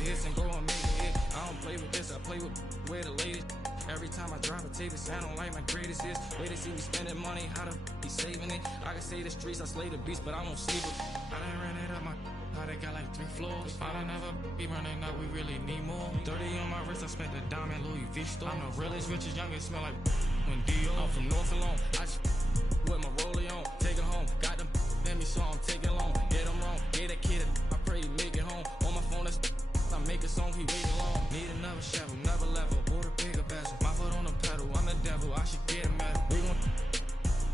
hits and go and make a hit. I don't play with this, I play with where the latest. Every time I drop a tape, it sound like my greatest hits. Way to see me spending money, how to be saving it. I can say the streets, I slay the beast, but I won't sleep it. I done ran it up my how they got like 3 floors. I done never be running up, we really need more. 30 on my wrist, I spent the diamond Louis V store. I'm the realest, richest, youngest, smell like when Dio. I'm from North alone, I just with my rollie on. Take it home, got them let me so I'm taking long. Get them wrong, get that kid, I pray he make it home. On my phone, that's I make a song, he waiting long. Need another shovel, never level, bought a bigger bezel. My foot on the pedal, I'm the devil, I should get a medal. We want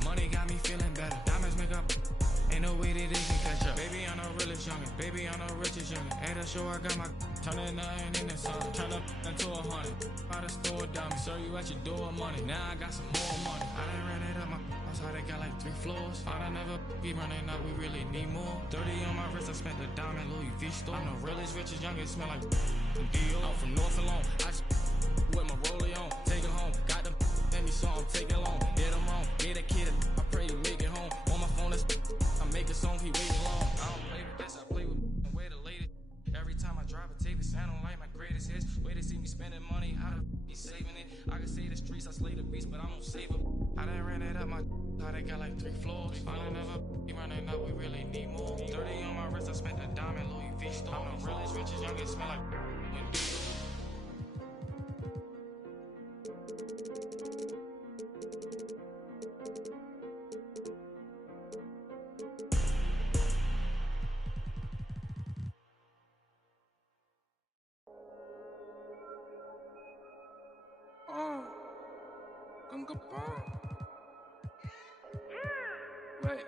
money, got me feeling better. Diamonds make up, ain't no way that they can catch up. Baby, I'm the realest youngin', baby, I'm the richest youngin'. At the show, I got my turning nothing in the sun. Turn up into 100, by the store down me. Serve you at your door, money. Now I got some more money. I done ran it up my house, how they got like 3 floors. I done never be running up, we really need more. 30 on my wrist, I spent the diamond Louis V store. I'm the realest, richest youngin', smell like Dio. I'm from North alone, I just with my rollie on. Take it home, got them let me so I'm taking long. Get them wrong, get a kid, I pray he make it home. On my phone, that's I make a song, he waiting long. I don't play with this, I play with where the latest. Every time I drop a tape, it sound like my greatest hits. Way to see me spending money, how to be saving it. I can say the streets, I slay the beast, but I won't save it. I done ran it up my how they got like 3 floors. I done never be running up, we really need more. 30 on my wrist, I spent the diamond Louis V store. I'm the realest, richest, youngest, smell like when Wait.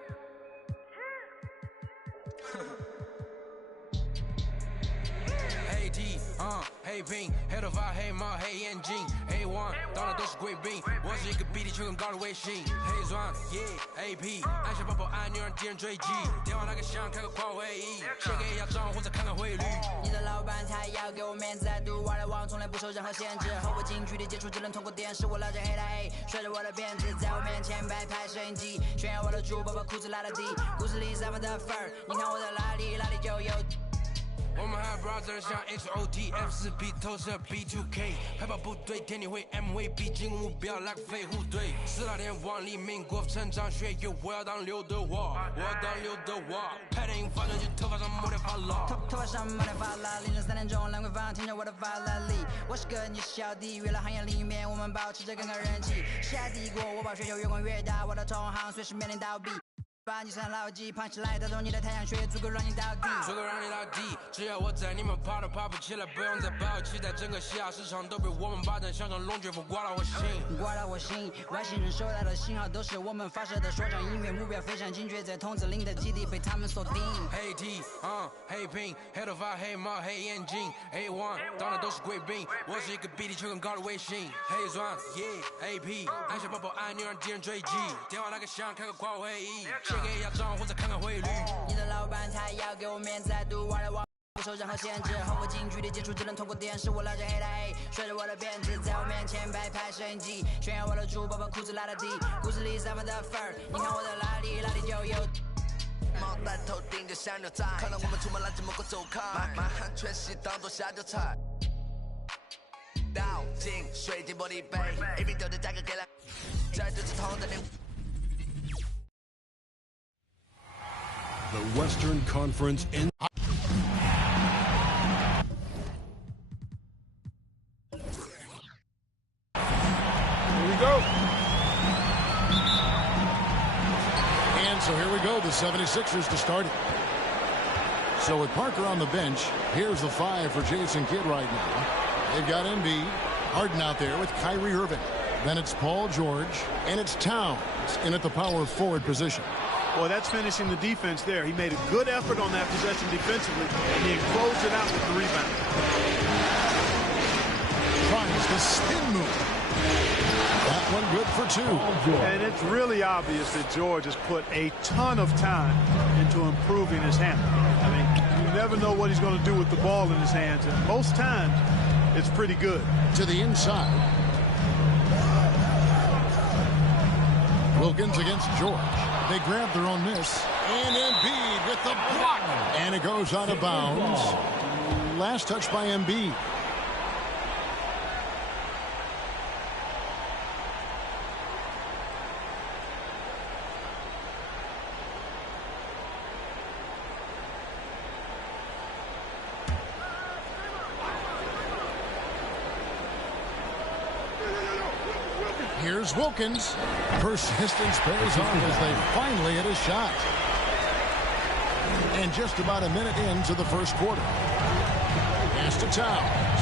Hey D，黑兵，黑头发，黑猫，黑眼睛，黑王，到哪都是贵宾。我是一个比地球更高的卫星。黑钻，AP，按下爆破按钮让敌人追击。电话那个响，开个狂会议，先给一下账户再看看汇率。你的老板他要给我面子，在赌玩的网从来不受任何限制。和我近距离接触只能通过电视，我拉着黑带 A， 甩着我的辫子，在我面前摆拍摄影机，炫耀我的珠宝，把裤子拉到底。故事里散发的粉儿，你看我在哪里，哪里就有。我们还 brother 像 XOT F4P 投射 B2K 海豹部队天地会 MVP 进攻目标来个飞虎队4大天王黎明国成长学院我要当刘德华我要当刘德华拍电影发传机头发上抹点发蜡头发上抹点发蜡凌晨3点钟兰桂坊听着我的法拉利我是个你是小弟娱乐行业里面我们保持着更高人气下帝国我把全球越滚越大我的同行随时面临倒闭把你算牢记，胖起来打中你的太阳穴，足够让你到底，足够让你到底。只要我在，你们爬都爬不起来，不用再抱期待，整个西亚市场都被我们霸占，像场龙卷风刮到我心，刮到我心。外星人收到的信号都是我们发射的说唱音乐，目标非常精确，在筒子林的基地被他们锁定。黑 T， 黑屏，黑头发，黑猫，黑眼睛，黑王，到哪都是贵宾。我是一个比地球更高的卫星。黑钻 ，AP， 按下爆破按钮让敌人追击，电话那个响，开个狂会议。给一下账户再看看汇率。你的老板他要给我面子，在赌玩的网不受任何限制。和我近距离接触只能通过电视，我拉着黑带 A， 甩着我的辫子，在我面前摆拍摄影机，炫耀我的珠宝，把裤子拉到底。故事里散发的粉儿，你看我在哪里，哪里就有。毛带头顶着香牛仔，看到我们出门拦着某个走开，满汉全席当做下酒菜。倒进水晶玻璃杯 ，A B 丢的价格给了，这就是同的脸。The Western Conference in. Here we go. And so here we go, the 76ers to start it. So with Parker on the bench, here's the 5 for Jason Kidd right now. They've got Embiid, Harden out there with Kyrie Irving. Then it's Paul George, and it's Towns in at the power forward position. Well, that's finishing the defense there. He made a good effort on that possession defensively, and then closed it out with the rebound. Tries the spin move. That one good for 2. And it's really obvious that George has put a ton of time into improving his handle. I mean, you never know what he's going to do with the ball in his hands, and most times it's pretty good. To the inside. Wilkins against George. They grab their own miss. And Embiid with the block. And it goes out of bounds. last touch by Embiid. Here's Wilkins. Persistence pays off as they finally hit a shot. And just about a minute into the first quarter. Pass to Towns.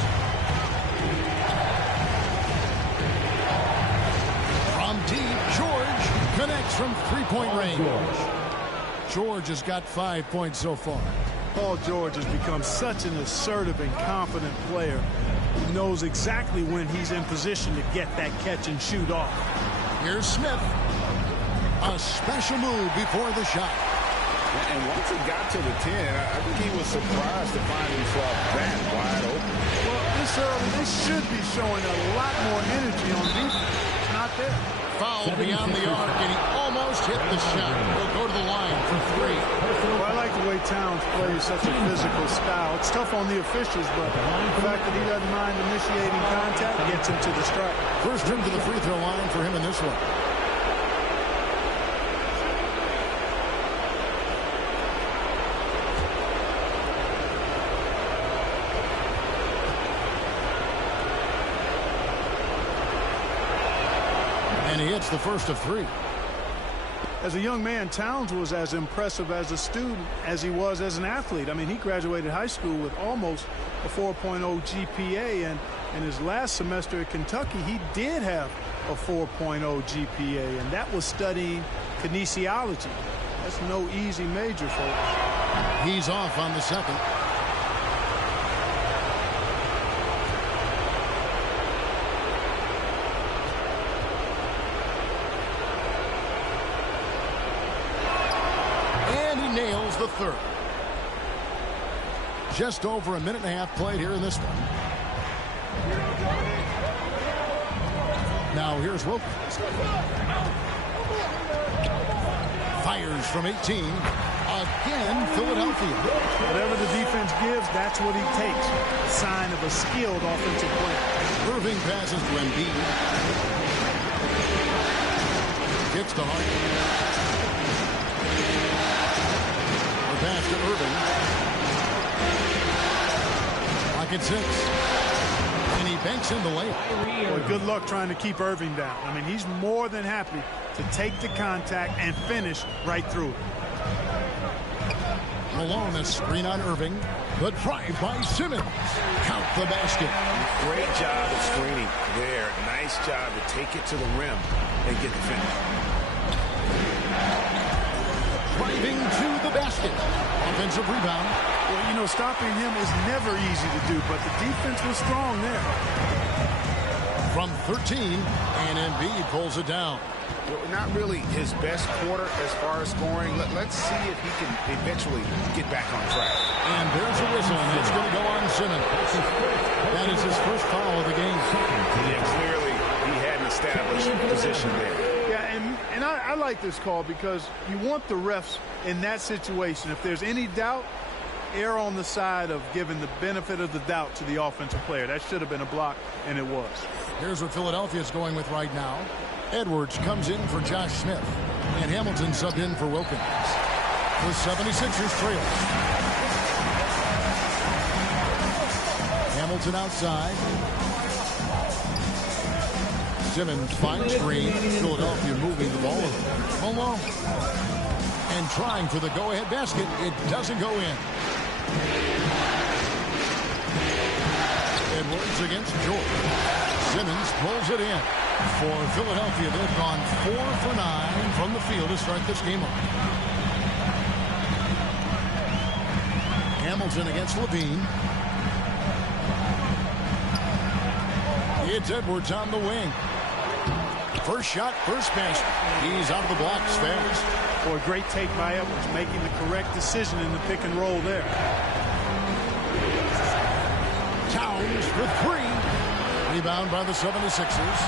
From deep, George connects from three-point range. George has got 5 points so far. Paul George has become such an assertive and confident player. He knows exactly when he's in position to get that catch and shoot off. Here's Smith. A special move before the shot. And once he got to the 10, I think he was surprised to find himself that wide open. Well, this early, they should be showing a lot more energy on defense. It's not there. Foul beyond the arc, and he almost hit the shot. He'll go to the line for three. Well, I like the way Towns plays such a physical style. It's tough on the officials, but the fact that he doesn't mind initiating contact gets him to the strike. First trip to the free throw line for him in this one. And he hits the first of three. As a young man, Towns was as impressive as a student as he was as an athlete. I mean, he graduated high school with almost a 4.0 GPA, and in his last semester at Kentucky, he did have a 4.0 GPA, and that was studying kinesiology. That's no easy major, folks. He's off on the second. Nails the third. Just over a minute and a half played here in this one. Now here's Wilkins. Fires from 18. Again, Philadelphia. Whatever the defense gives, that's what he takes. A sign of a skilled offensive player. Irving passes to Embiid. Gets the Hart. Pass to Irving. Clock at 6. And he banks in the layup. Well, good luck trying to keep Irving down. I mean, he's more than happy to take the contact and finish right through it. Malone, a screen on Irving. The drive by Simmons. Count the basket. Great job of screening there. Nice job to take it to the rim and get the finish. Driving to the basket. Offensive rebound. Well, you know, stopping him is never easy to do, but the defense was strong there. From 13, and Embiid pulls it down. Not really his best quarter as far as scoring. Let's see if he can eventually get back on track. And there's a whistle, and it's going to go on Simmons. That is his first foul of the game. Yeah, clearly he had an established position there. And I like this call because you want the refs in that situation. If there's any doubt, err on the side of giving the benefit of the doubt to the offensive player. That should have been a block, and it was. Here's what Philadelphia's going with right now. Edwards comes in for Josh Smith, and Hamilton subbed in for Wilkins. The 76ers trail. Hamilton outside. Simmons finds Green. Philadelphia moving the ball over. Malone. And trying for the go-ahead basket. It doesn't go in. Edwards against George. Simmons pulls it in. For Philadelphia, they've gone 4 for 9 from the field to start this game off. Hamilton against Levine. It's Edwards on the wing. First shot, first basket. He's out of the blocks fast. Boy, great take by Edwards, making the correct decision in the pick and roll there. Towns for 3. Rebound by the 76ers.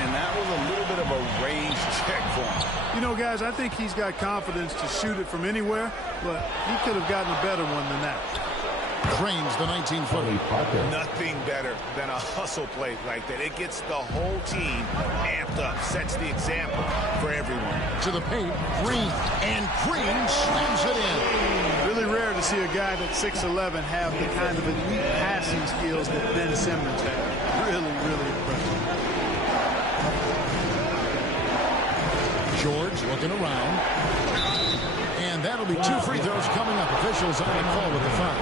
And that was a little bit of a range check for him. You know, guys, I think he's got confidence to shoot it from anywhere, but he could have gotten a better one than that. drains the 19-footer. Nothing better than a hustle play like that. It gets the whole team amped up, sets the example for everyone. To the paint, Green, and Green slams it in. Really rare to see a guy that's 6'11" have the kind of elite passing skills that Ben Simmons had. Really, really impressive. George looking around. And that'll be 2 free throws coming up. Officials on the call with the foul.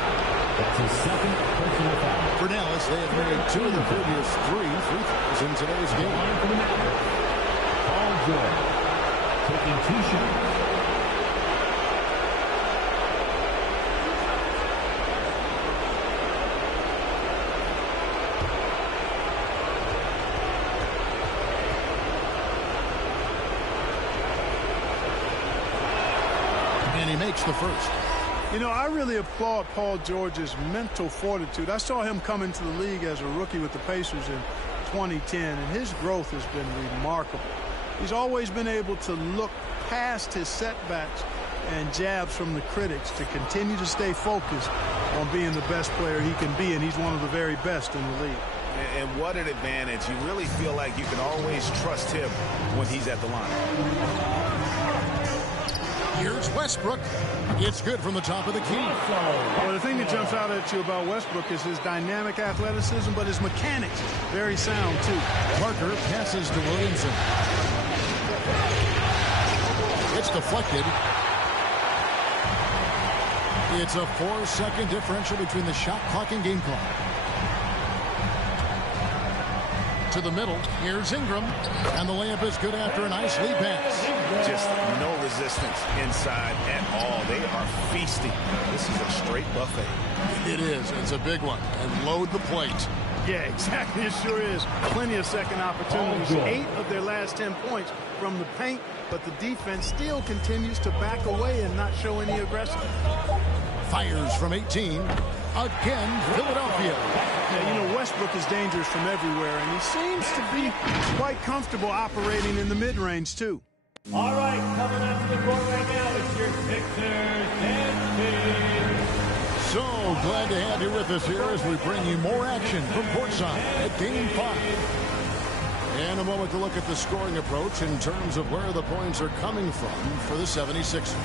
That's his second personal foul. For Dallas, they have made 2 of the previous 3 free throws in today's game. Line for the Mavericks, Paul George taking 2 shots. He makes the first. You know, I really applaud Paul George's mental fortitude. I saw him come into the league as a rookie with the Pacers in 2010, and his growth has been remarkable. He's always been able to look past his setbacks and jabs from the critics to continue to stay focused on being the best player he can be, and he's one of the very best in the league. And what an advantage. You really feel like you can always trust him when he's at the line. Here's Westbrook. It's good from the top of the key. Well, the thing that jumps out at you about Westbrook is his dynamic athleticism, but his mechanics, very sound, too. Parker passes to Williamson. It's deflected. It's a 4-second differential between the shot clock and game clock. To the middle. Here's Ingram. And the layup is good after a nice lead pass. Just no resistance inside at all. They are feasting. This is a straight buffet. It is. It's a big one. And load the plate. Yeah, exactly. It sure is. Plenty of second opportunities. 8 of their last 10 points from the paint, but the defense still continues to back away and not show any aggression. Fires from 18. Again, Philadelphia. Yeah, you know, Westbrook is dangerous from everywhere, and he seems to be quite comfortable operating in the mid-range, too. All right, coming up to the court right now, it's your Sixers and So glad to have you with us here as we bring you more action from courtside at Game 5. And a moment to look at the scoring approach in terms of where the points are coming from for the 76ers.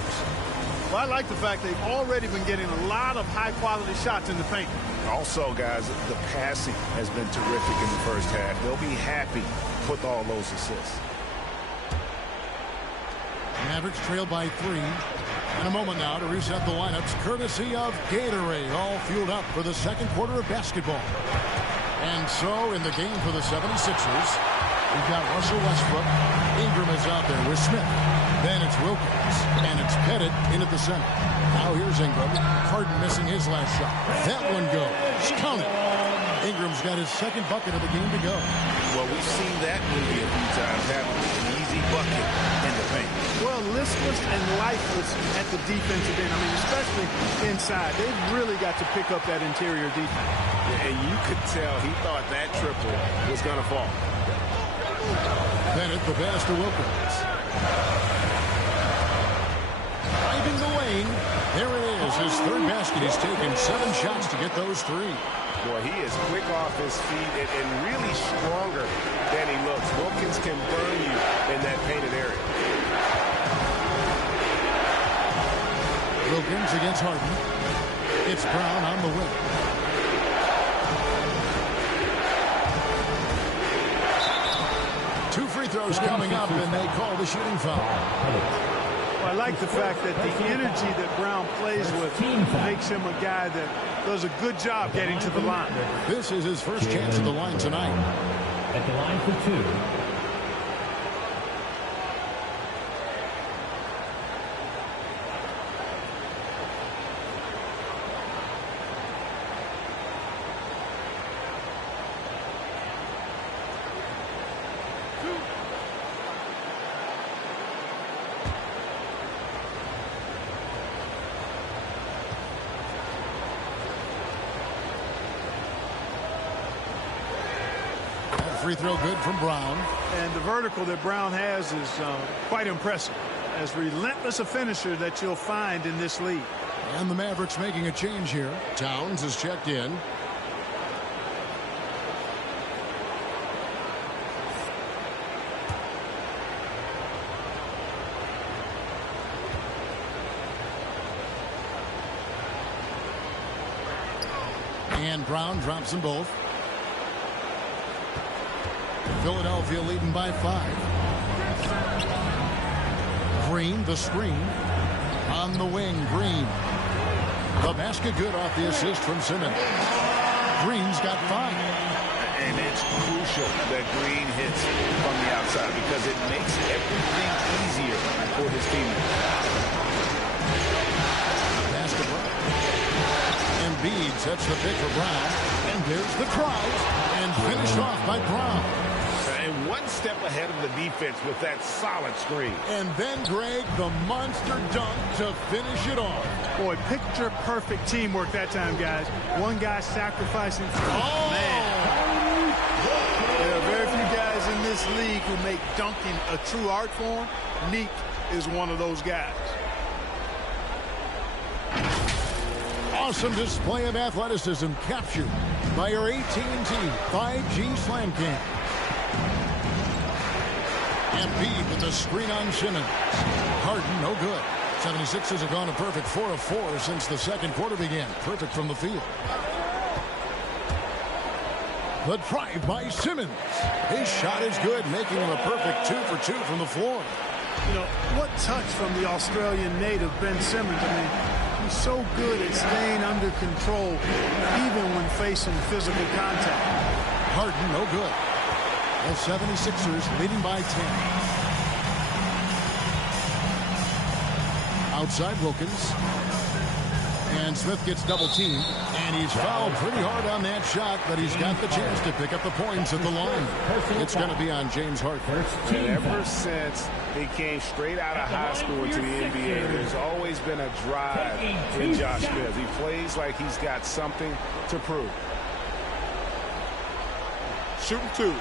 Well, I like the fact they've already been getting a lot of high-quality shots in the paint. Also, guys, the passing has been terrific in the first half. They'll be happy with all those assists. Mavericks trail by 3. In a moment now to reset the lineups, courtesy of Gatorade, all fueled up for the second quarter of basketball. And so, in the game for the 76ers, we've got Russell Westbrook. Ingram is out there with Smith. Then it's Wilkins, and it's Pettit in at the center. Now here's Ingram. Harden missing his last shot. That one goes. Count it. Ingram's got his second bucket of the game to go. Well, we've seen that movie a few times, haven't we? An easy bucket in the paint. Well, listless and lifeless at the defensive end. I mean, especially inside. They've really got to pick up that interior defense. Yeah, and you could tell he thought that triple was going to fall. Bennett, the pass to Wilkins. Driving the lane. There it is. His third basket. He's taken 7 shots to get those 3. Boy, he is quick off his feet and really stronger than he looks. Wilkins can burn you in that painted area. Wilkins against Harden. It's Brown on the wing. Two free throws coming up, and they call the shooting foul. Well, I like the fact that the energy that Brown plays with makes him a guy that does a good job getting to the line. This is his first chance at the line tonight. At the line for 2. Free throw good from Brown. And the vertical that Brown has is quite impressive. As relentless a finisher that you'll find in this league. And the Mavericks making a change here. Towns is checked in. And Brown drops them both. Philadelphia leading by 5. Green, the screen. On the wing, Green. The basket good off the assist from Simmons. Green's got 5. And it's crucial that Green hits from the outside because it makes everything easier for his teammates. Pass to Brown. Embiid sets the pick for Brown. And there's the crowd. And finished off by Brown. And one step ahead of the defense with that solid screen. And then, Greg, the monster dunk to finish it off. Boy, picture-perfect teamwork that time, guys. One guy sacrificing. Oh, man. There are very few guys in this league who make dunking a true art form. Neek is one of those guys. Awesome display of athleticism captured by your AT&T 5G Slam Cam. Embiid with the screen on Simmons. Harden, no good. 76ers have gone a perfect 4 of 4 since the second quarter began. Perfect from the field. The drive by Simmons. His shot is good, making him a perfect 2 for 2 from the floor. You know, what touch from the Australian native, Ben Simmons. I mean, he's so good at staying under control, even when facing physical contact. Harden, no good. The 76ers leading by 10. Outside Wilkins. And Smith gets double teamed. And he's fouled pretty hard on that shot, but he's got the chance to pick up the points at the line. It's going to be on James Harden. And ever since he came straight out of high school into the NBA, there's always been a drive in Josh Smith. He plays like he's got something to prove. Shooting 2.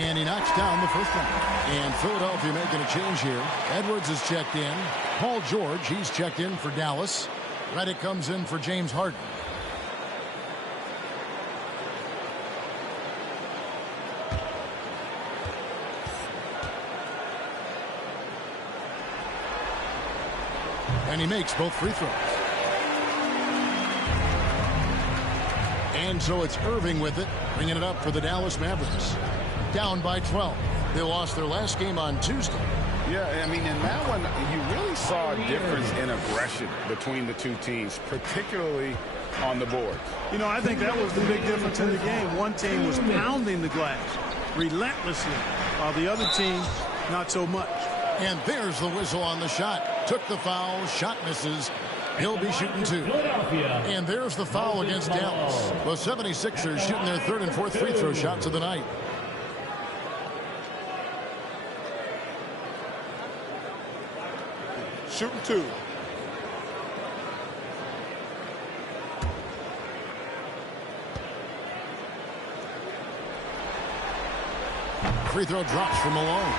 And he knocks down the first one. And Philadelphia making a change here. Edwards is checked in. Paul George, he's checked in for Dallas. Redick comes in for James Harden. And he makes both free throws. And so it's Irving with it, bringing it up for the Dallas Mavericks. Down by 12. They lost their last game on Tuesday. Yeah, I mean, in that one, you really saw a difference in aggression between the two teams, particularly on the board. You know, I think that was the big difference in the game. One team was pounding the glass relentlessly, while the other team, not so much. And there's the whistle on the shot. Took the foul, shot misses. He'll be shooting 2. And there's the foul against Dallas. The 76ers shooting their 3rd and 4th free throw shots of the night. Shooting 2. Free throw drops from Malone.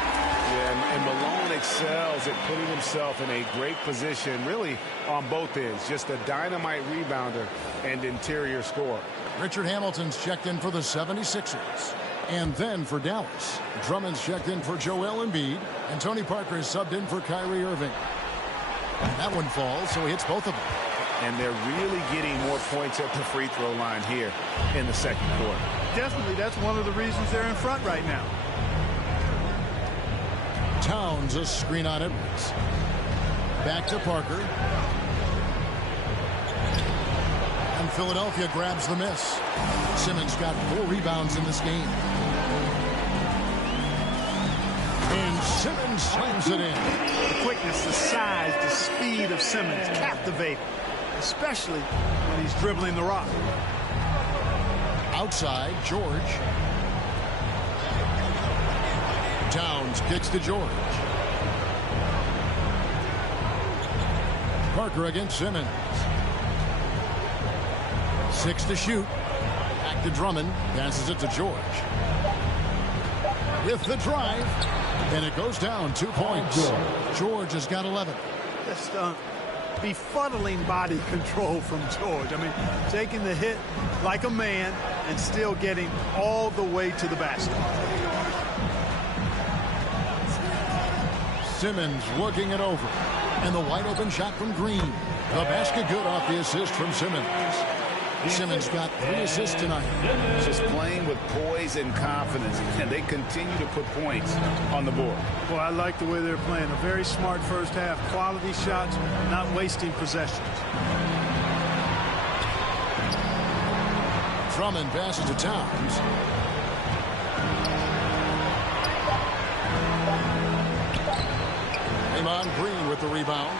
Yeah, and Malone excels at putting himself in a great position, really on both ends. Just a dynamite rebounder and interior scorer. Richard Hamilton's checked in for the 76ers. And then for Dallas, Drummond's checked in for Joel Embiid. And Tony Parker is subbed in for Kyrie Irving. That one falls, so he hits both of them. And they're really getting more points at the free throw line here in the second quarter. Definitely, that's one of the reasons they're in front right now. Towns a screen on Edwards. Back to Parker. And Philadelphia grabs the miss. Simmons got 4 rebounds in this game. And Simmons slams it in. The quickness, the size, the speed of Simmons captivating, especially when he's dribbling the rock. Outside, George. Towns kicks to George. Parker against Simmons. 6 to shoot. Back to Drummond. Passes it to George. With the drive. And it goes down 2 points. George has got 11. Just befuddling body control from George. I mean, taking the hit like a man and still getting all the way to the basket. Simmons working it over. And the wide open shot from Green. The basket good off the assist from Simmons. Simmons got 3 assists tonight. Just playing with poise and confidence, and they continue to put points on the board. Well, I like the way they're playing. A very smart first half. Quality shots, not wasting possessions. Drummond passes to Towns. Draymond Green with the rebound.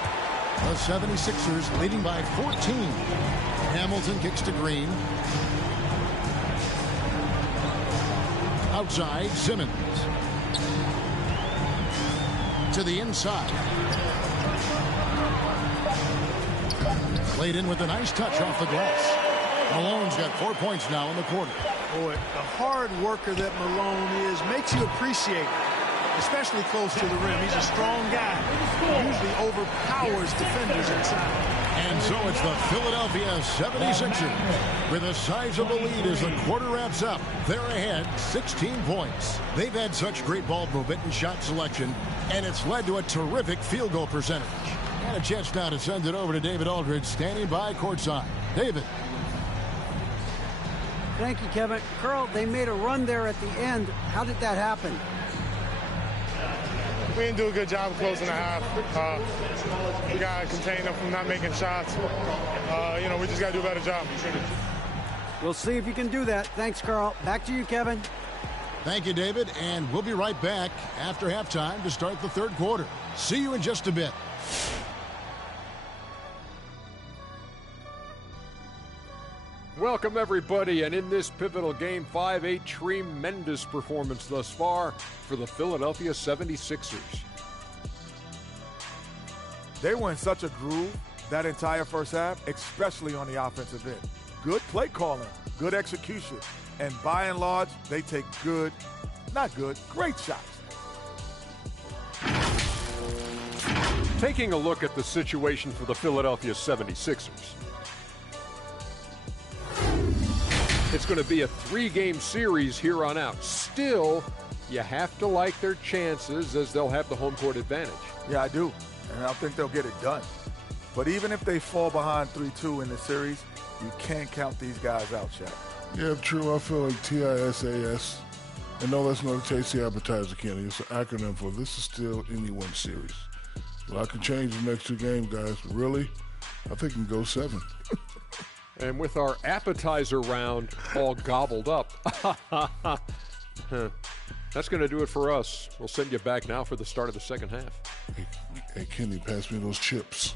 The 76ers leading by 14. Hamilton kicks to Green. Outside, Simmons. To the inside. Played in with a nice touch off the glass. Malone's got 4 points now in the quarter. Boy, the hard worker that Malone is makes you appreciate it, especially close to the rim. He's a strong guy. He usually overpowers defenders inside. And so it's the Philadelphia 76ers with a sizable lead as the quarter wraps up. They're ahead 16 points. They've had such great ball movement and shot selection, and it's led to a terrific field goal percentage. And a chance now to send it over to David Aldridge, standing by courtside. David. Thank you, Kevin. Carl, they made a run there at the end. How did that happen? We didn't do a good job of closing the half. We got to contain them from not making shots. We just got to do a better job. We'll see if you can do that. Thanks, Carl. Back to you, Kevin. Thank you, David. And we'll be right back after halftime to start the third quarter. See you in just a bit. Welcome, everybody, and in this pivotal Game 5, a tremendous performance thus far for the Philadelphia 76ers. They were in such a groove that entire first half, especially on the offensive end. Good play calling, good execution, and by and large, they take great shots. Taking a look at the situation for the Philadelphia 76ers. It's going to be a 3-game series here on out. Still, you have to like their chances as they'll have the home court advantage. Yeah, I do. And I think they'll get it done. But even if they fall behind 3-2 in the series, you can't count these guys out, Shaq. Yeah, true. I feel like TISAS. And no, that's not a tasty appetizer, Kenny. It's an acronym for this is still anyone's series. Well, I can change the next 2 games, guys. But really, I think it can go 7. And with our appetizer round all gobbled up, that's going to do it for us. We'll send you back now for the start of the second half. Hey, Kenny, pass me those chips.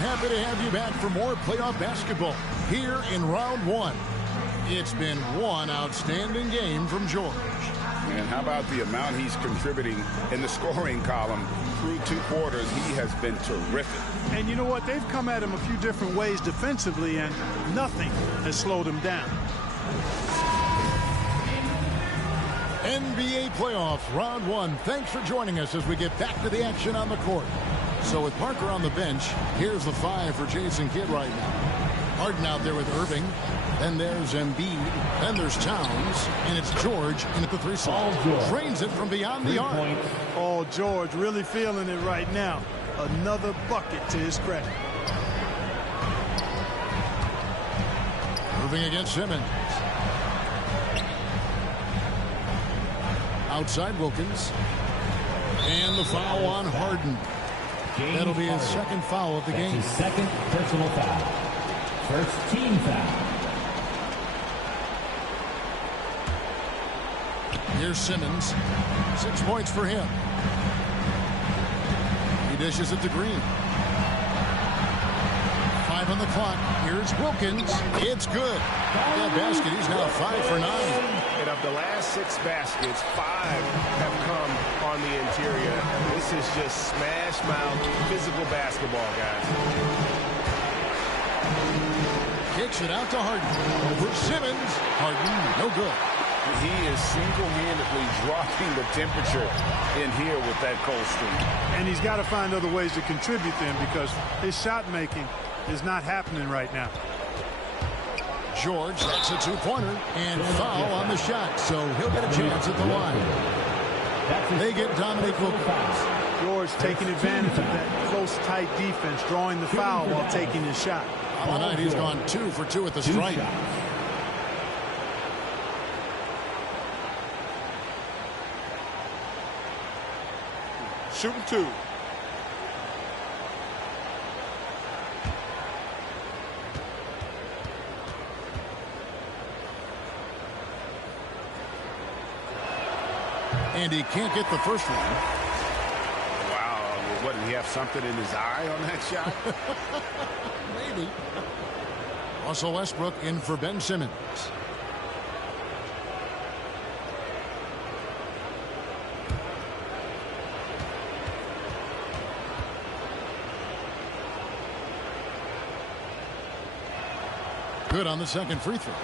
Happy to have you back for more playoff basketball here in round 1. It's been one outstanding game from George. And how about the amount he's contributing in the scoring column through 2 quarters? He has been terrific. And you know what? They've come at him a few different ways defensively, and nothing has slowed him down. NBA playoffs, round 1. Thanks for joining us as we get back to the action on the court. So with Parker on the bench, here's the 5 for Jason Kidd right now. Harden out there with Irving. Then there's Embiid. Then there's Towns. And it's George in at the 3 slot. Drains it from beyond the arc. Oh, George really feeling it right now. Another bucket to his credit. Moving against Simmons. Outside Wilkins. And the foul on Harden. That'll be his second foul of the game. His second personal foul. First team foul. Here's Simmons. 6 points for him. He dishes it to Green. 5 on the clock. Here's Wilkins. It's good. That basket, he's now 5 for 9. And of the last 6 baskets, 5 have come on the interior. This is just smash mouth physical basketball, guys. Kicks it out to Harden. Over Simmons. Harden, no good. He is single-handedly dropping the temperature in here with that cold streak. And he's got to find other ways to contribute then, because his shot making is not happening right now. George, that's a 2-pointer, and foul on the shot, so he'll get a chance at the line. They get Dominic Wilkins. George taking advantage of that close, tight defense, drawing the foul while taking his shot. On the night, he's gone 2 for 2 at the stripe. Shooting 2. And he can't get the first one. Wow. What, did he have something in his eye on that shot? Maybe. Russell Westbrook in for Ben Simmons. Good on the second free throw.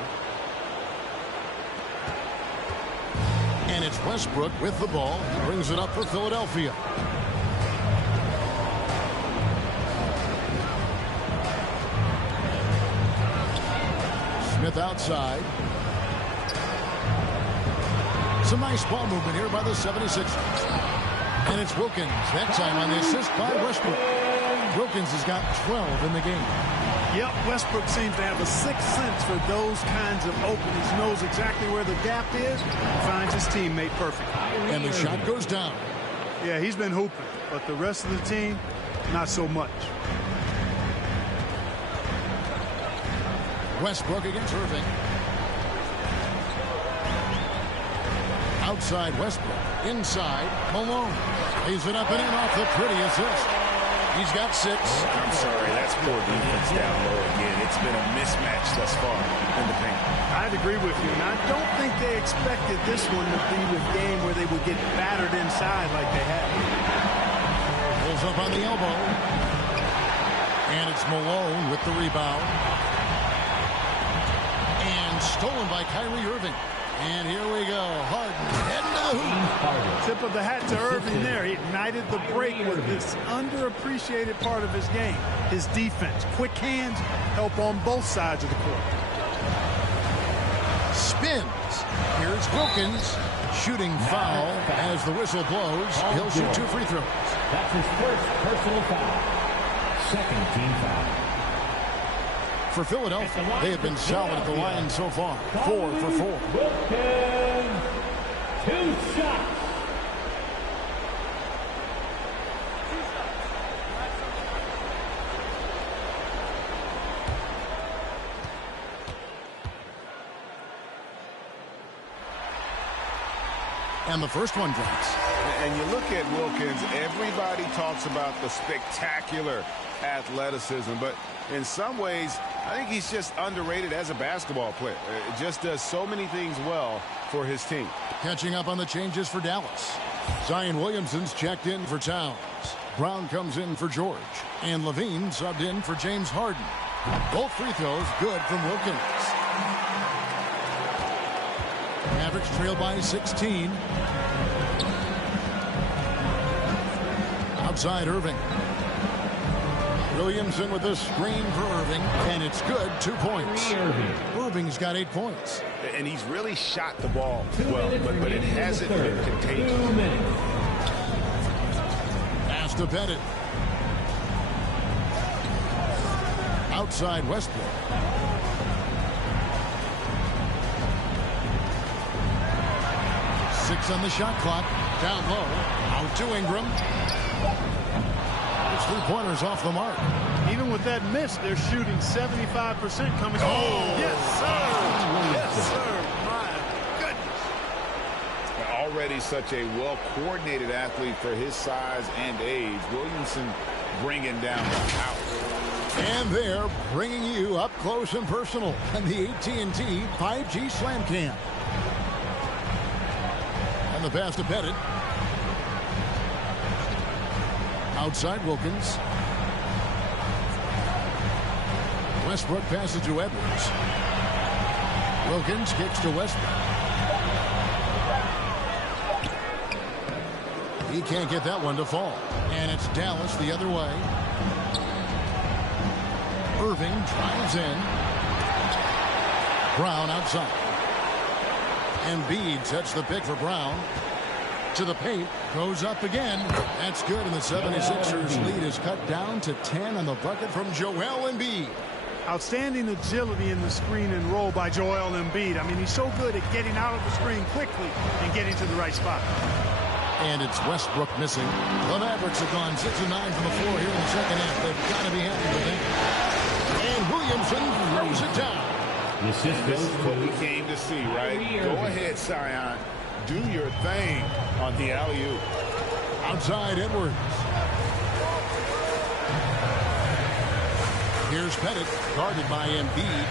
And it's Westbrook with the ball. He brings it up for Philadelphia. Smith outside. Some nice ball movement here by the 76ers. And it's Wilkins. That time on the assist by Westbrook. Wilkins has got 12 in the game. Yep, Westbrook seems to have a sixth sense for those kinds of openings. Knows exactly where the gap is. Finds his teammate perfect. And the shot goes down. Yeah, he's been hooping, but the rest of the team, not so much. Westbrook against Irving. Outside Westbrook. Inside Malone. Lays it up and in off the pretty assist. He's got 6. I'm sorry, that's poor defense down low again. It's been a mismatch thus far in the paint. I'd agree with you, and I don't think they expected this one to be the game where they would get battered inside like they had. Pulls up on the elbow. And it's Malone with the rebound. And stolen by Kyrie Irving. And here we go. Harden heading to the hoop. Tip of the hat to Irving there. He ignited the break with this underappreciated part of his game. His defense. Quick hands help on both sides of the court. Spins. Here's Wilkins. Shooting foul as the whistle blows. He'll shoot 2 free throws. That's his first personal foul. Second team foul. For Philadelphia, they have been solid at the line so far. 4 for 4. Wilkins, 2 shots. And the first one drops. And you look at Wilkins, everybody talks about the spectacular athleticism, but in some ways, I think he's just underrated as a basketball player. It just does so many things well for his team. Catching up on the changes for Dallas. Zion Williamson's checked in for Towns. Brown comes in for George. And Levine subbed in for James Harden. Both free throws good from Wilkins. Mavericks trail by 16. Outside Irving. Williamson with a screen for Irving, and it's good. 2 points. Irving's got 8 points. And he's really shot the ball well, but it hasn't been contagious. Pass to Pettit. Outside Westbrook. Six on the shot clock. Down low. Out to Ingram. It's 3-pointers off the mark. Even with that miss, they're shooting 75% coming. Oh, yes, sir. Yes, sir. My goodness. Already such a well-coordinated athlete for his size and age. Williamson bringing down the house. And they're bringing you up close and personal on the AT&T 5G Slam Cam. And the pass to Pettit. Outside Wilkins. Westbrook passes to Edwards. Wilkins kicks to Westbrook. He can't get that one to fall. And it's Dallas the other way. Irving drives in. Brown outside. Embiid sets the pick for Brown. To the paint. Goes up again. That's good. And the 76ers lead is cut down to 10 on the bucket from Joel Embiid. Outstanding agility in the screen and roll by Joel Embiid. I mean, he's so good at getting out of the screen quickly and getting to the right spot. And it's Westbrook missing. The Mavericks have gone 6 of 9 from the floor here in the second half. They've got to be happy with that. And Williamson throws it down. This is what we came to see, right? Go ahead, Sion. Do your thing on the alley-oop. Outside Edwards. Here's Pettit, guarded by Embiid.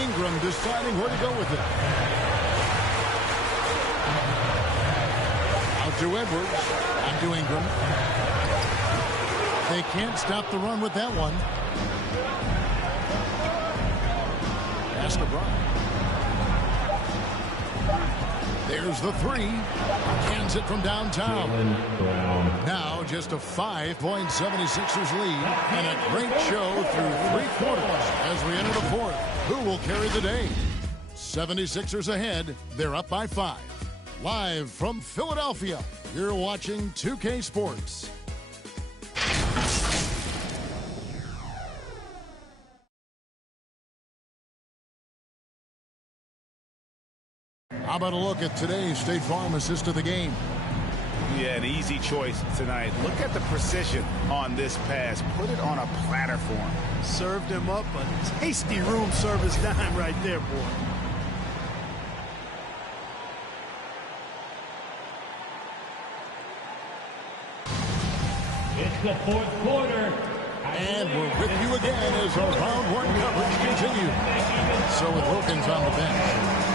Ingram deciding where to go with it. Out to Edwards. Out to Ingram. They can't stop the run with that one. Pass to Brown. There's the three. Cans it from downtown. Now just a 5-76ers lead and a great show through 3 quarters as we enter the fourth. Who will carry the day? 76ers ahead. They're up by 5. Live from Philadelphia, you're watching 2K Sports. How about a look at today's State Farm assist of the game? Yeah, an easy choice tonight. Look at the precision on this pass. Put it on a platter for him. Served him up a tasty room service dime right there, boy. It's the fourth quarter. And we're with you again as our round one coverage continues. So with Wilkins on the bench,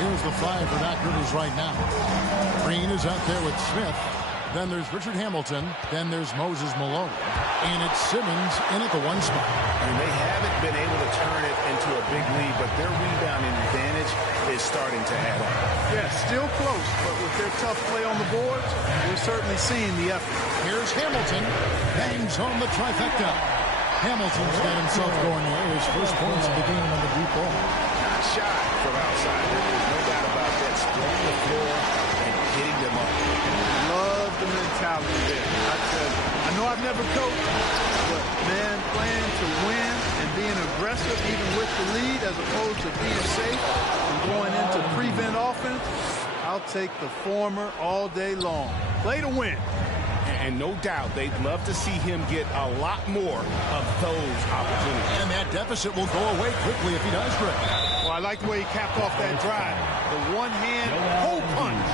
here's the 5 for Doc Rivers right now. Green is out there with Smith. Then there's Richard Hamilton. Then there's Moses Malone. And it's Simmons in at the 1 spot. And they haven't been able to turn it into a big lead, but their rebounding advantage is starting to add up. Yeah, still close, but with their tough play on the boards, we're certainly seeing the effort. Here's Hamilton. Bangs home the trifecta. Hamilton's got himself going there. His first points of the game on the deep ball. Not shot from outside. There's no doubt about that. Splitting the floor and hitting them up. Love the mentality there. I tell you, I know I've never coached, but man, playing to win and being aggressive even with the lead as opposed to being safe and going into prevent offense, I'll take the former all day long. Play to win. And no doubt they'd love to see him get a lot more of those opportunities. And that deficit will go away quickly if he does, Greg. Well, I like the way he capped off that drive. The one-hand hole punch.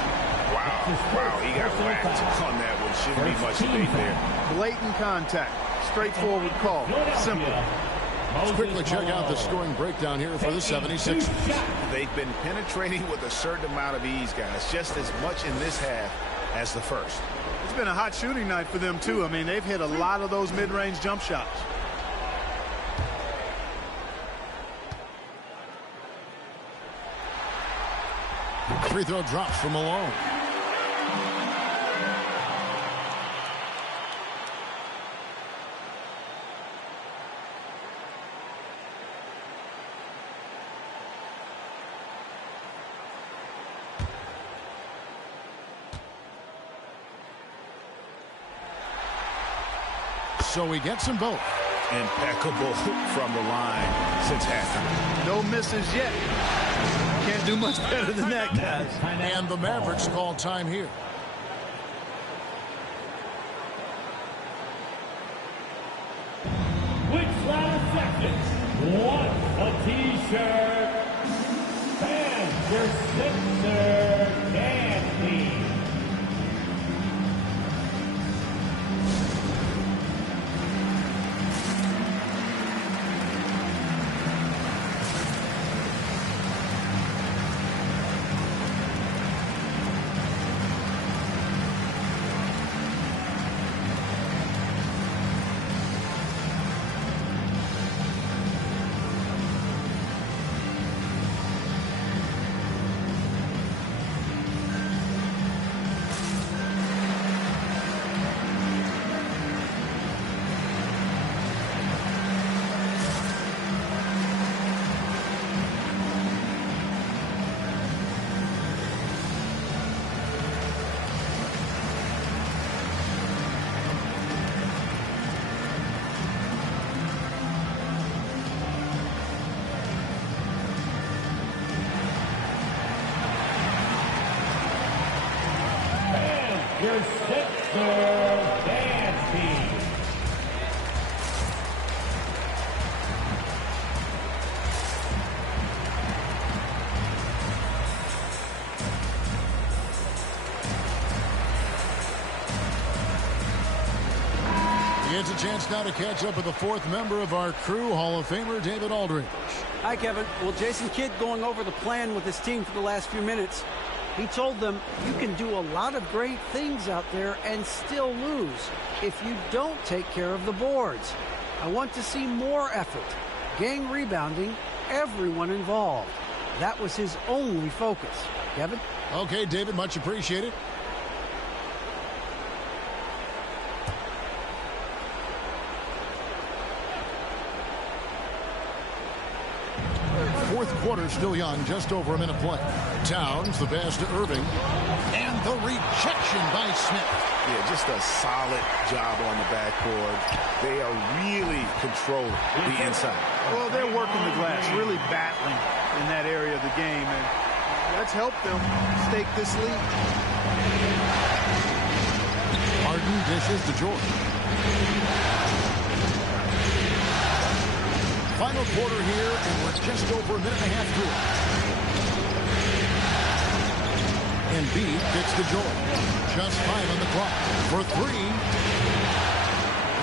Wow, he got whacked on that one. Shouldn't be much debate there. Blatant contact. Straightforward call. Simple. Let's quickly check out the scoring breakdown here for the 76ers. They've been penetrating with a certain amount of ease, guys, just as much in this half as the first. It's been a hot shooting night for them, too. I mean, they've hit a lot of those mid-range jump shots. Free throw drops from Malone. So he gets them both. Impeccable from the line since halftime. No misses yet. Can't do much better than that, guys. And the Mavericks call time here. Which last seconds? What's a t-shirt? And your Sixer candy. your Sixers dance team. He gets a chance now to catch up with the fourth member of our crew, Hall of Famer David Aldridge. Hi, Kevin. Well, Jason Kidd going over the plan with his team for the last few minutes. He told them you can do a lot of great things out there and still lose if you don't take care of the boards. I want to see more effort, gang rebounding, everyone involved. That was his only focus. Kevin? Okay, David, much appreciated. Fourth quarter still young, just over a minute play. Towns, the pass to Irving, and the rejection by Smith. Yeah, just a solid job on the backboard. They are really controlling the inside. Well, they're working the glass, really battling in that area of the game, and that's helped them stake this lead. Harden dishes to Jordan. Final quarter here, and we're just over a minute and a half through it. Embiid gets to Jordan. Just 5 on the clock. For 3.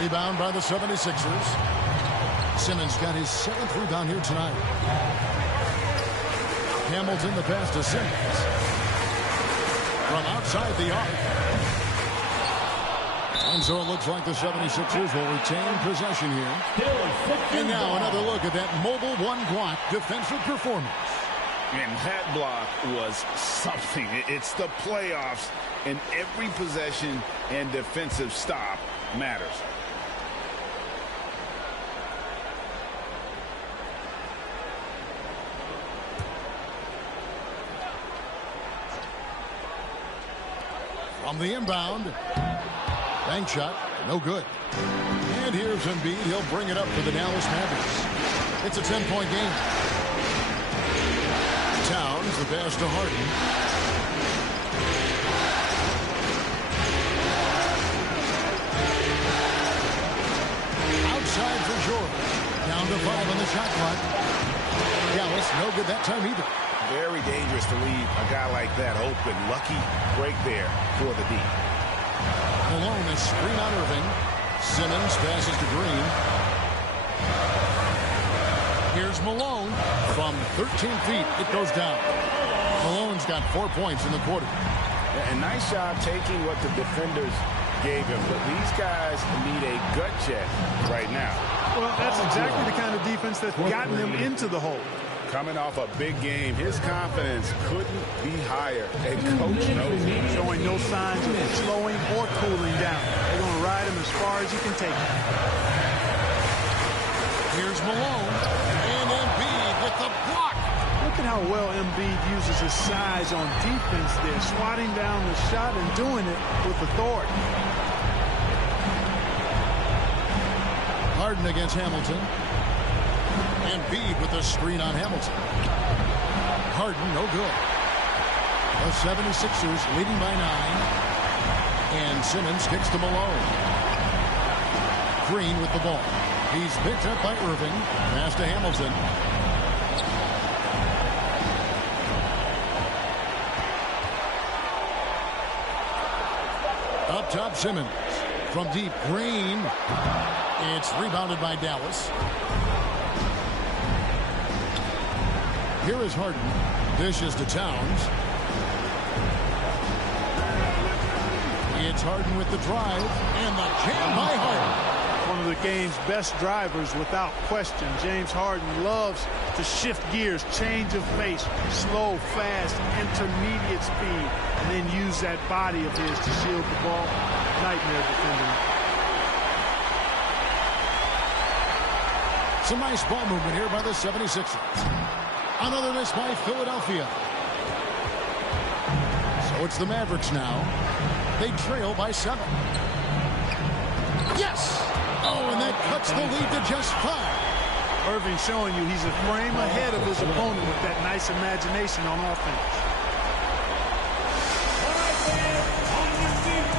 Rebound by the 76ers. Simmons got his 7th rebound here tonight. Hamilton the pass to Simmons. From outside the arc. And so it looks like the 76ers will retain possession here. And now another look at that mobile one-block defensive performance. And that block was something. It's the playoffs, and every possession and defensive stop matters. From the inbound. Bank shot, no good. And here's Embiid. He'll bring it up for the Dallas Mavericks. It's a 10-point game. Towns, the pass to Harden. Outside for Jordan. Down to 5 on the shot clock. Dallas, no good that time either. Very dangerous to leave a guy like that open. Lucky break there for the D. Malone, a screen on Irving. Simmons passes to Green. Here's Malone. From 13 feet, it goes down. Malone's got 4 points in the quarter. And nice job taking what the defenders gave him. But these guys need a gut check right now. Well, that's exactly the kind of defense that's gotten them into the hole. Coming off a big game, his confidence couldn't be higher. And coach knows it. Showing no signs of slowing or cooling down. They're going to ride him as far as you can take him. Here's Malone. And Embiid with the block. Look at how well Embiid uses his size on defense there, swatting down the shot and doing it with authority. Harden against Hamilton. Embiid with the screen on Hamilton. Harden, no good. The 76ers leading by 9. And Simmons kicks to Malone. Green with the ball. He's picked up by Irving. Pass to Hamilton. Up top, Simmons. From deep, Green. It's rebounded by Dallas. Here is Harden. Dishes to Towns. It's Harden with the drive. And the jam by Harden. One of the game's best drivers without question. James Harden loves to shift gears, change of pace, slow, fast, intermediate speed, and then use that body of his to shield the ball. Nightmare defending. Some nice ball movement here by the 76ers. Another miss by Philadelphia. So it's the Mavericks now. They trail by 7. Yes! Oh, and that cuts the lead to just 5. Irving showing you he's a frame ahead of his opponent with that nice imagination on offense. All right, fans, on your feet.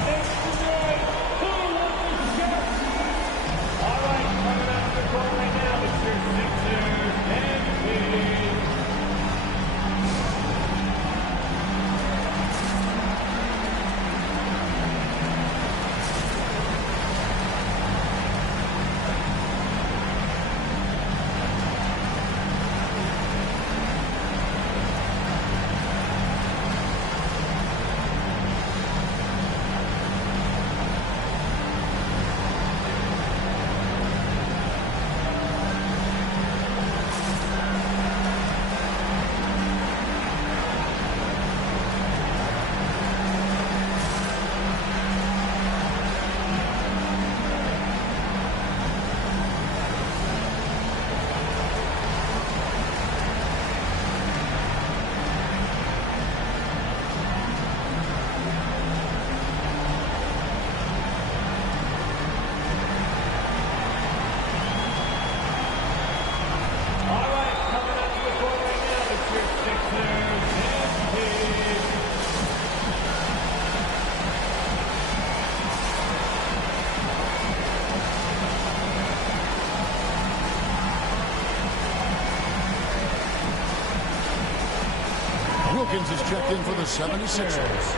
Wilkins is checked in for the 76ers.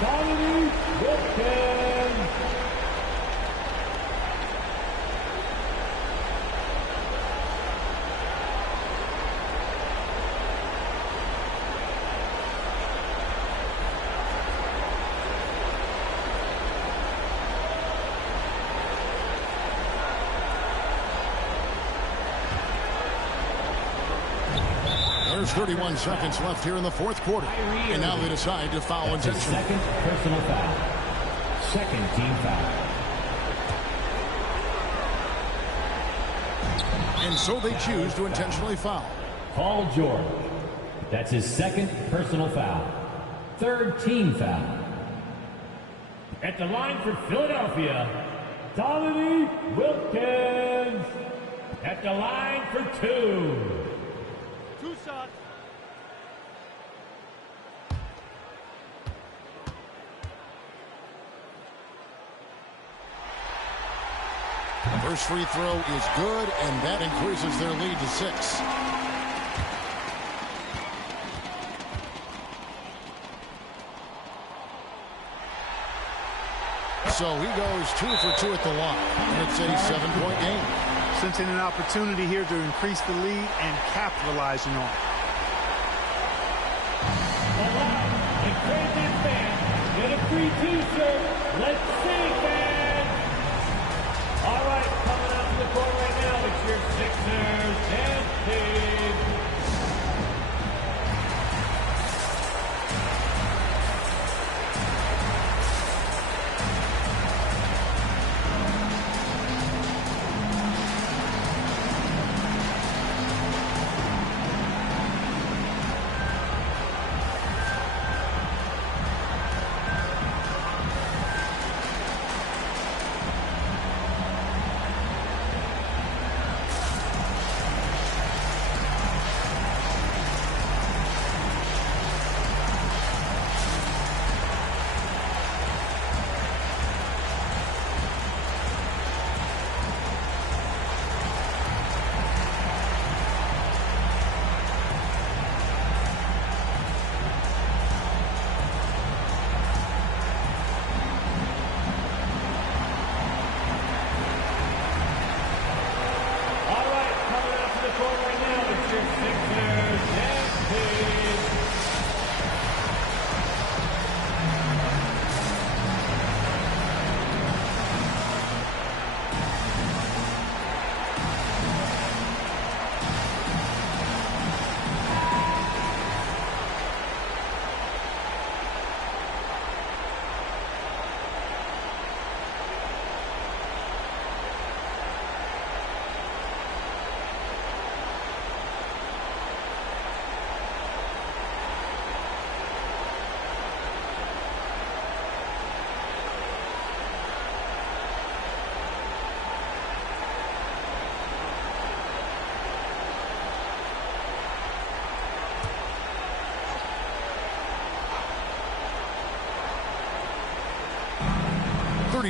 Dominique Wilkins. There's 31 seconds left here in the fourth quarter. And now they decide to foul intentionally. Second personal foul. Second team foul. And so they choose to intentionally foul. Paul George. That's his second personal foul. Third team foul. At the line for Philadelphia, Dominique Wilkins. At the line for two. Two shots. First free throw is good, and that increases their lead to 6. So he goes 2 for 2 at the line, and it's a 7-point game. Sensing an opportunity here to increase the lead and capitalizing on it. And crazy fans get a free t-shirt. Let's see, fans. All right, coming out to the court right now, it's your Sixers dance team.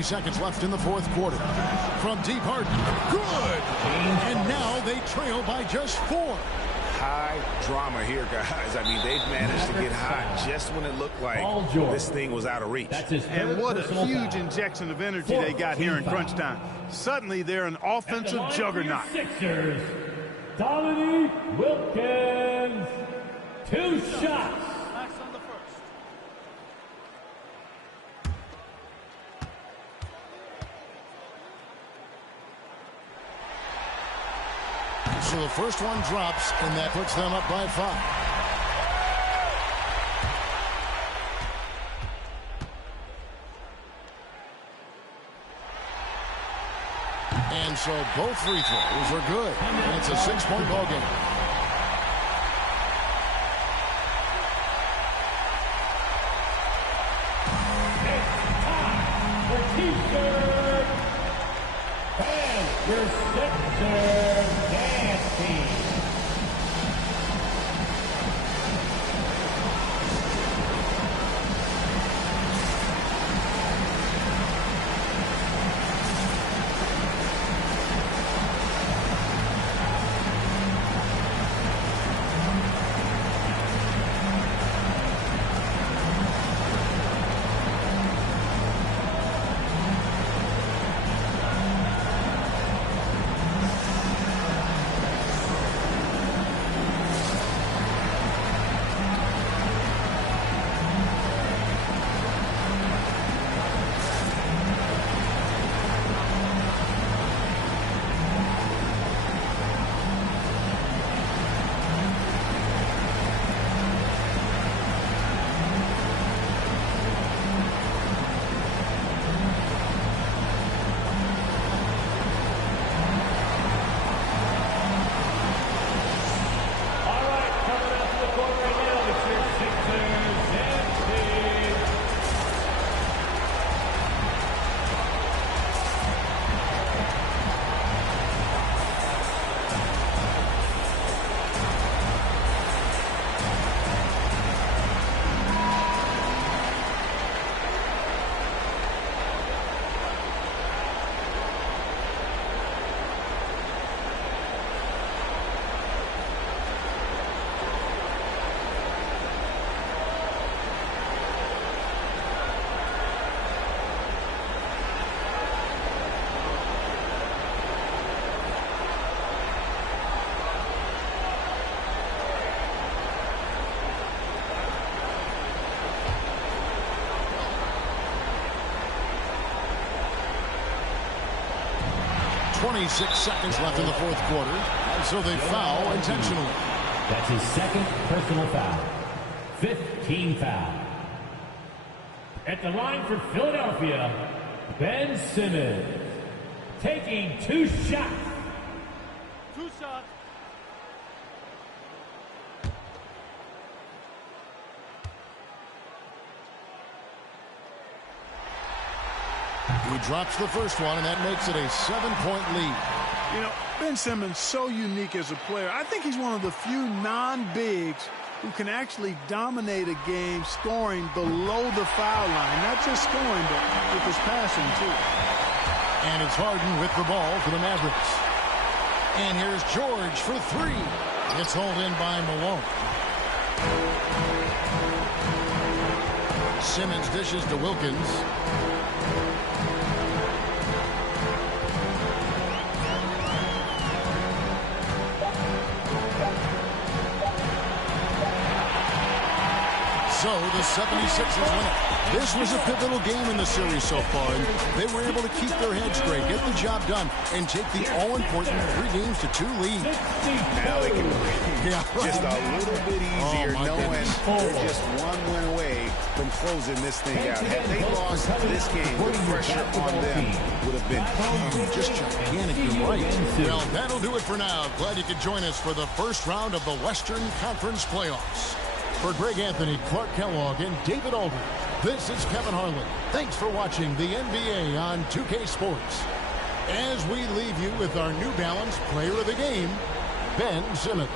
Seconds left in the fourth quarter. From deep, Harden. Good! And now they trail by just 4. High drama here, guys. I mean, they've managed to get hot just when it looked like this thing was out of reach. And what a huge injection of energy they got here in crunch time. Suddenly, they're an offensive juggernaut. Sixers, Dominique Wilkins. 2 shots. So the first one drops, and that puts them up by 5. And so both free throws are good. And it's a 6-point ball game. T-shirt and your Sixers dance team. 26 seconds left in the fourth quarter, and so they foul intentionally. That's his second personal foul. 15 foul. At the line for Philadelphia, Ben Simmons. Taking 2 shots. 2 shots. He drops the first one, and that makes it a 7-point lead. You know, Ben Simmons so unique as a player. I think he's one of the few non-bigs who can actually dominate a game scoring below the foul line. Not just scoring, but with his passing, too. And it's Harden with the ball for the Mavericks. And here's George for 3. It's hauled in by Malone. Simmons dishes to Wilkins. So the 76ers win it. This was a pivotal game in the series so far, and they were able to keep their heads straight, get the job done, and take the all-important 3-2 lead. Now they can breathe just a little bit easier, knowing they're just one win away from closing this thing out. Had they lost this game, the pressure on them would have been huge. Just gigantic, you're right. Well, that'll do it for now. Glad you could join us for the first round of the Western Conference playoffs. For Greg Anthony, Clark Kellogg, and David Aldridge, this is Kevin Harlan. Thanks for watching the NBA on 2K Sports. As we leave you with our New Balance Player of the Game, Ben Simmons.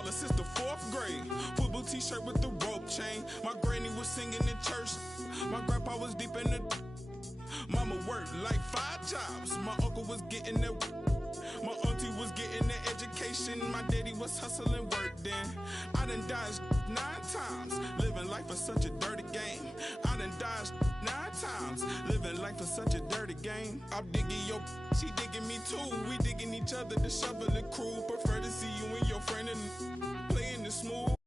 baller since the 4th grade. Football t-shirt with the rope chain. My granny was singing in church. My grandpa was deep in the. Mama worked like 5 jobs. My uncle was getting that. My auntie was getting that education. My daddy was hustling work then. I done dodged 9 times. Living life for such a dirty game. I done dodged 9 times. Living life for such a dirty game. I'm digging your, she digging me too. We digging each other, the shoveling crew. Prefer to see you and your friend and playing the smooth.